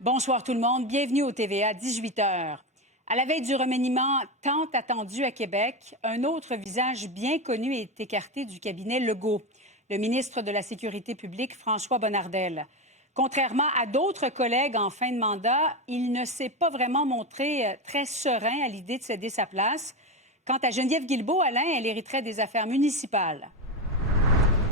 Bonsoir tout le monde, bienvenue au TVA 18h. À la veille du remaniement tant attendu à Québec, un autre visage bien connu est écarté du cabinet Legault, le ministre de la Sécurité publique, François Bonnardel. Contrairement à d'autres collègues en fin de mandat, il ne s'est pas vraiment montré très serein à l'idée de céder sa place. Quant à Geneviève Guilbeault, Alain, elle hériterait des affaires municipales.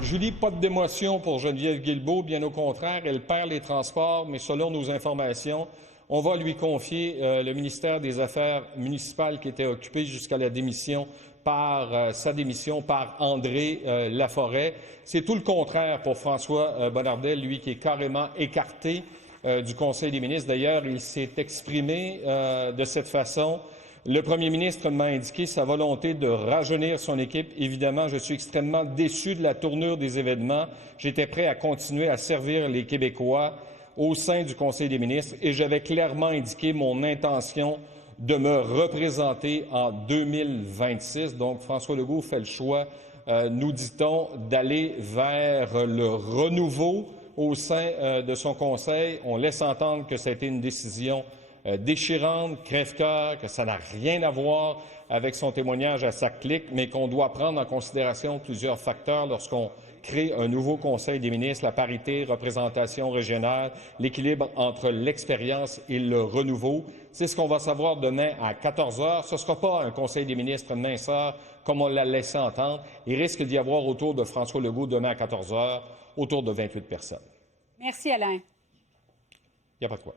Julie, pas de démotion pour Geneviève Guilbeault. Bien au contraire, elle perd les transports, mais selon nos informations, on va lui confier le ministère des Affaires municipales qui était occupé jusqu'à la démission sa démission par André Laforêt. C'est tout le contraire pour François Bonnardel, lui qui est carrément écarté du Conseil des ministres. D'ailleurs, il s'est exprimé de cette façon. Le premier ministre m'a indiqué sa volonté de rajeunir son équipe. Évidemment, je suis extrêmement déçu de la tournure des événements. J'étais prêt à continuer à servir les Québécois au sein du Conseil des ministres et j'avais clairement indiqué mon intention de me représenter en 2026. Donc, François Legault fait le choix, nous dit-on, d'aller vers le renouveau au sein de son Conseil. On laisse entendre que ça a été une décision déchirante, crève-cœur, que ça n'a rien à voir avec son témoignage à Sac-Clic, mais qu'on doit prendre en considération plusieurs facteurs lorsqu'on crée un nouveau Conseil des ministres, la parité, représentation régionale, l'équilibre entre l'expérience et le renouveau. C'est ce qu'on va savoir demain à 14 heures. Ce ne sera pas un Conseil des ministres minceur comme on l'a laissé entendre. Il risque d'y avoir autour de François Legault demain à 14 heures, autour de 28 personnes. Merci, Alain. Il n'y a pas de quoi.